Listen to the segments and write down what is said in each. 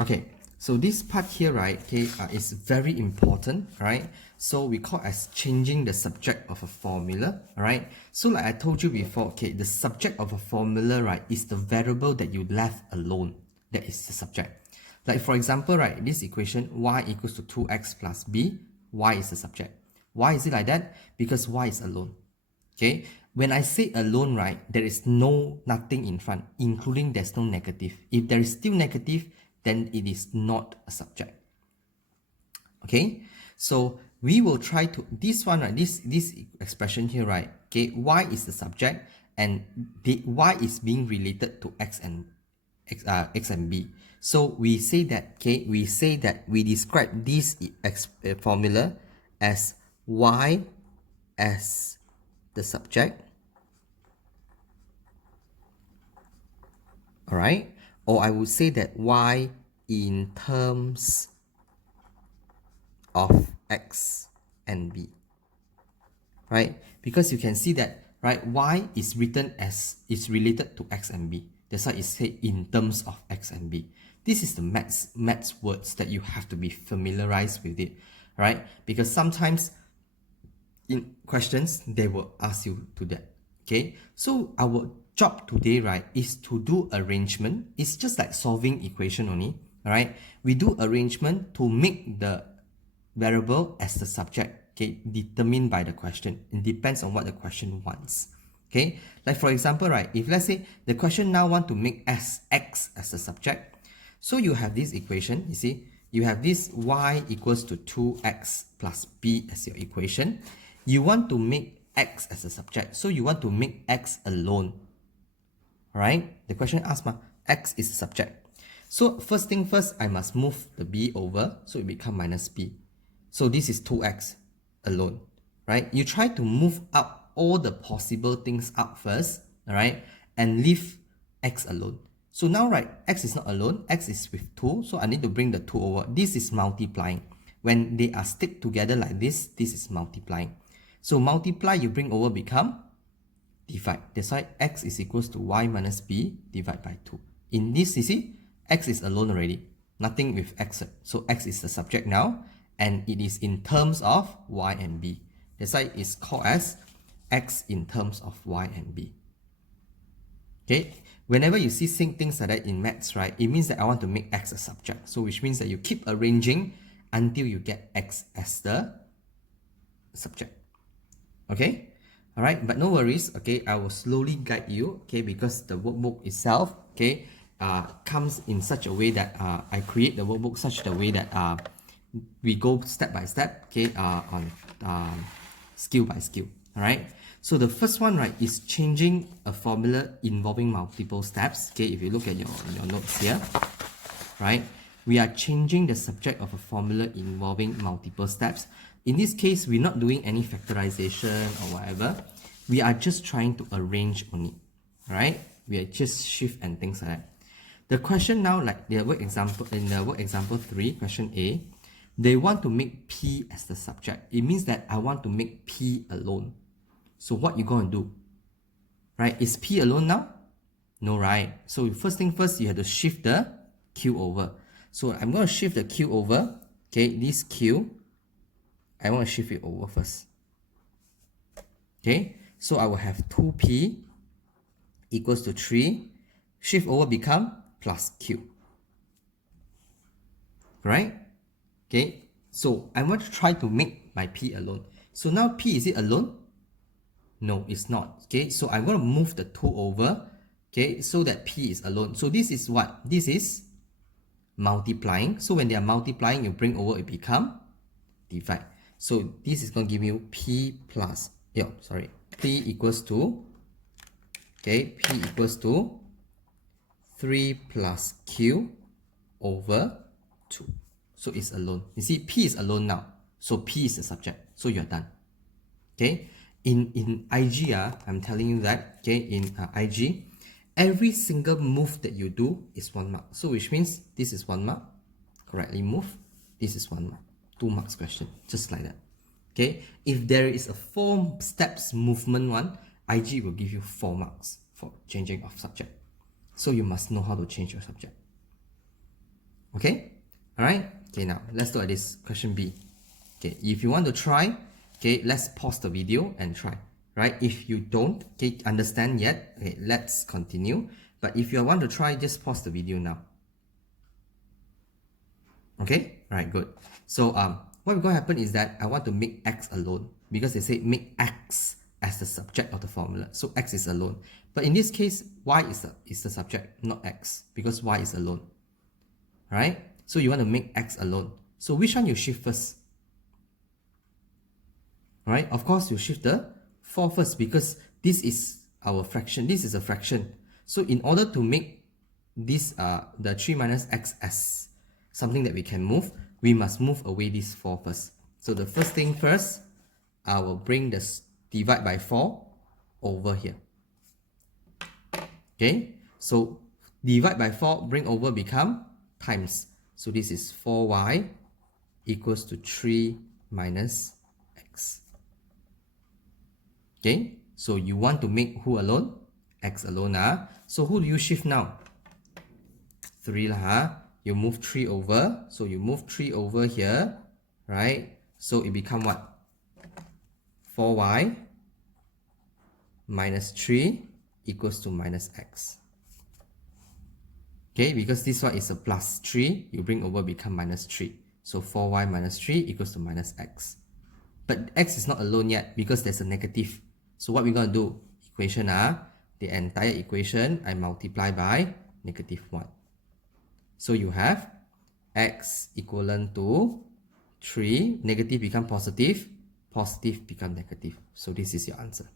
Okay, so this part here, right, okay, is very important, right? So we call as changing the subject of a formula, right? So like I told you before, okay, the subject of a formula, right, is the variable that you left alone. That is the subject. Like for example, right, this equation y equals to 2x plus b, y is the subject. Why is it like that? Because y is alone. Okay, when I say alone, right, there is nothing in front, including there's no negative. If there is still negative, then it is not a subject. Okay, so we will try to this one, right, this expression here, right, okay, y is the subject and the y is being related to x and b. So we say that, okay, we describe this formula as y as the subject, all right, or I would say that y in terms of x and b, right? Because you can see that, right, y is written as is related to x and b. That's why it's said in terms of x and b. This is the maths words that you have to be familiarized with it, right? Because sometimes in questions they will ask you to that. Okay, so our job today, right, is to do arrangement. It's just like solving equation only, right? We do arrangement to make the variable as the subject, okay, determined by the question. It depends on what the question wants. Okay, like for example, right, if let's say the question now want to make x as the subject, so you have this equation, you see, you have this y equals to 2x plus b as your equation. You want to make x as a subject, so you want to make x alone, right? The question asks, x is the subject. So first thing first, I must move the b over, so it becomes minus b. So this is 2x alone, right? You try to move up all the possible things up first, all right, and leave x alone. So now, right, x is not alone, x is with 2, so I need to bring the 2 over. This is multiplying. When they are stick together like this is multiplying. So multiply, you bring over, become divide. That's why x is equals to y minus b divided by 2. In this, you see, x is alone already. Nothing with x. So x is the subject now, and it is in terms of y and b. That's why it's called as x in terms of y and b. Okay, whenever you see things like that in maths, right, it means that I want to make x a subject. So which means that you keep arranging until you get x as the subject. Okay, all right, but no worries. Okay, I will slowly guide you. Okay, because the workbook itself, okay, comes in such a way that I create the workbook such a way that we go step by step. Okay, on skill by skill. All right. So the first one, right, is changing a formula involving multiple steps. Okay, if you look at your notes here, right, we are changing the subject of a formula involving multiple steps. In this case, we're not doing any factorization or whatever. We are just trying to arrange only, right? We are just shift and things like that. The question now, like the work example, in the work example 3, question A, they want to make P as the subject. It means that I want to make P alone. So what you going to do? Right? Is P alone now? No, right? So first thing first, you have to shift the Q over. So I'm going to shift the Q over. Okay, this Q, I want to shift it over first. Okay, so I will have 2P equals to 3. Shift over become plus Q. Right? Okay, so I want to try to make my P alone. So now P, is it alone? No, it's not. Okay, so I'm going to move the 2 over. Okay, so that P is alone. So this is what? This is multiplying. So when they are multiplying, you bring over, it become divide. So this is going to give you P plus, P equals to, okay, P equals to 3 plus Q over 2. So it's alone. You see, P is alone now. So P is the subject. So you're done. Okay. In IG, I'm telling you that, okay, in IG, every single move that you do is 1 mark. So which means this is 1 mark. Correctly move. This is 1 mark. 2 marks question. Just like that. Okay. If there is a 4 steps movement one, IG will give you 4 marks for changing of subject. So you must know how to change your subject. Okay, alright. Okay, now let's look at this question B. Okay, if you want to try, okay, let's pause the video and try. Right? If you don't understand yet, okay, let's continue. But if you want to try, just pause the video now. Okay, alright, good. So what will happen is that I want to make x alone because they say make x as the subject of the formula. So x is alone. But in this case, y is the subject, not x, because y is alone. Right? So you want to make x alone. So which one you shift first? Right? Of course, you shift the 4 first because this is our fraction. This is a fraction. So in order to make this the 3 minus x as something that we can move, we must move away this 4 first. So the first thing first, I will bring this divide by 4 over here. Okay, so divide by 4, bring over, become times. So this is 4y equals to 3 minus x. Okay, so you want to make who alone? X alone. So who do you shift now? 3 lah. You move 3 over. So you move 3 over here, right? So it become what? 4y minus 3 equals to minus x. Okay, because this one is a plus 3, you bring over, become minus 3. So 4y minus 3 equals to minus x. But x is not alone yet because there's a negative. So what we're going to do? Equation, the entire equation I multiply by negative 1. So you have x equivalent to 3, negative become positive, positive become negative. So this is your answer.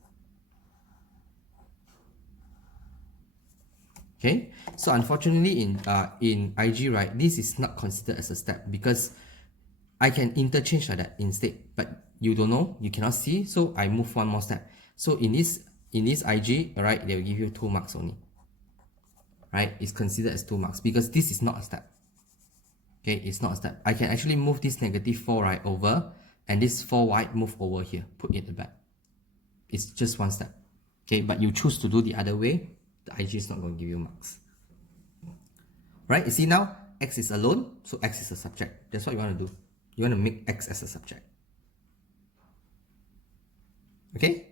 Okay, so unfortunately in IG, right, this is not considered as a step because I can interchange like that instead, but you don't know, you cannot see, so I move one more step. So in this IG, alright, they will give you 2 marks only. Right, it's considered as 2 marks because this is not a step. Okay, it's not a step. I can actually move this negative 4 right over, and this 4y move over here, put it back. It's just 1 step. Okay, but you choose to do the other way, the IG is not going to give you marks. Right, you see now, x is alone, so x is a subject. That's what you want to do. You want to make x as a subject. Okay,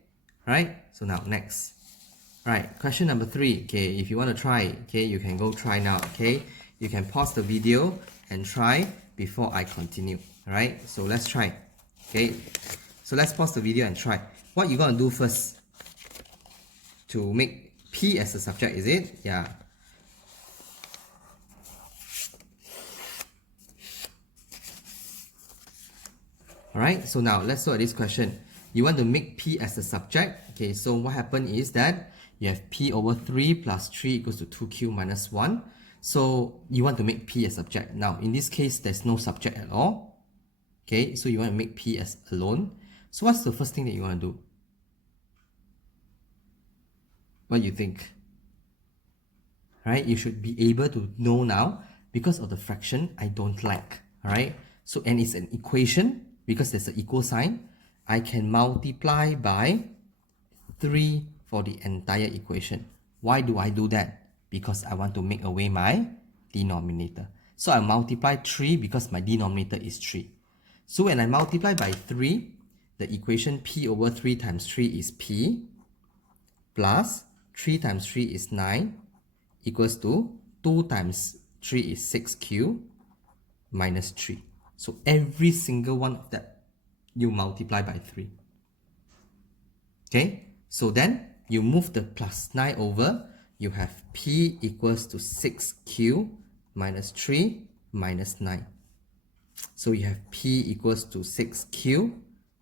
right, so now next. Right, question number 3. Okay, if you want to try, okay, you can go try now. Okay, you can pause the video and try before I continue. Alright, so let's try. Okay, so let's pause the video and try. What you're going to do first to make P as a subject, is it? Yeah. Alright, so now let's look at this question. You want to make P as a subject. Okay, so what happened is that you have P over 3 plus 3 equals to 2Q minus 1. So you want to make P as subject. Now, in this case, there's no subject at all. Okay, so you want to make P as alone. So what's the first thing that you want to do? What do you think? Right, you should be able to know now because of the fraction I don't like. Alright, so and it's an equation because there's an equal sign. I can multiply by 3 for the entire equation. Why do I do that? Because I want to make away my denominator. So I multiply 3 because my denominator is 3. So when I multiply by 3, the equation P over 3 times 3 is P plus 3 times 3 is 9 equals to 2 times 3 is 6Q minus 3. So every single one of that you multiply by 3. Okay, so then you move the plus 9 over, you have P equals to 6Q minus 3 minus 9. So you have P equals to 6Q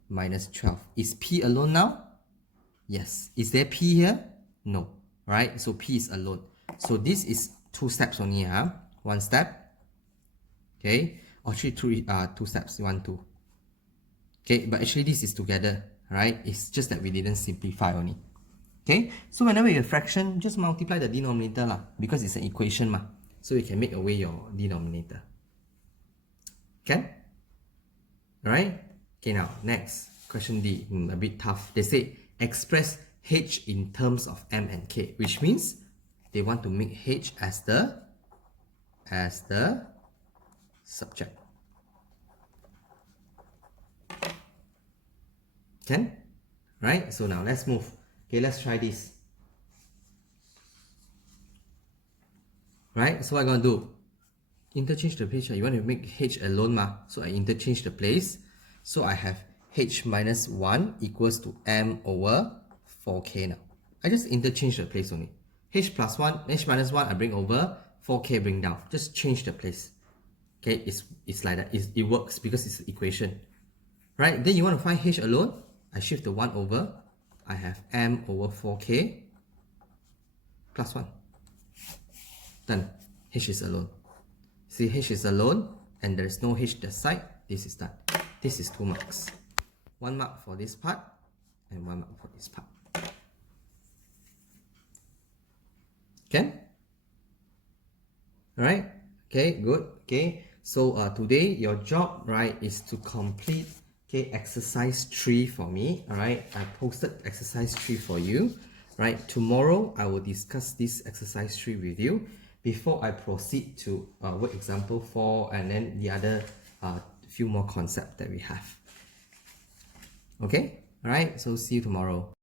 minus 12. Is P alone now? Yes. Is there P here? No. Right? So P is alone. So this is 2 steps only. 1 step. Okay. Or actually 2 steps. 1, 2. Okay. But actually this is together. Right? It's just that we didn't simplify only. Okay. So whenever you have fraction, just multiply the denominator lah, because it's an equation ma. So you can make away your denominator. Okay? Alright? Okay, now next. Question D. A bit tough. They say express H in terms of M and K, which means they want to make H as the subject. Can? Right? So now let's move. Okay, let's try this. Right? So what I'm going to do? Interchange the place. You want to make h alone ma? So I interchange the place. So I have h minus 1 equals to m over 4k now. I just interchange the place only. H plus 1, h minus 1 I bring over, 4k bring down. Just change the place. Okay, it's like that. It works because it's an equation. Right? Then you want to find h alone. I shift the 1 over. I have m over 4k plus 1. Done. H is alone. See, h is alone and there is no h that side. This is done. This is 2 marks. 1 mark for this part and 1 mark for this part. Can? Alright? Okay, good. Okay, so today your job, right, is to complete exercise 3 for me. Alright, I posted exercise 3 for you. Right, tomorrow I will discuss this exercise 3 with you before I proceed to work example 4 and then the other few more concepts that we have. Okay, alright, so see you tomorrow.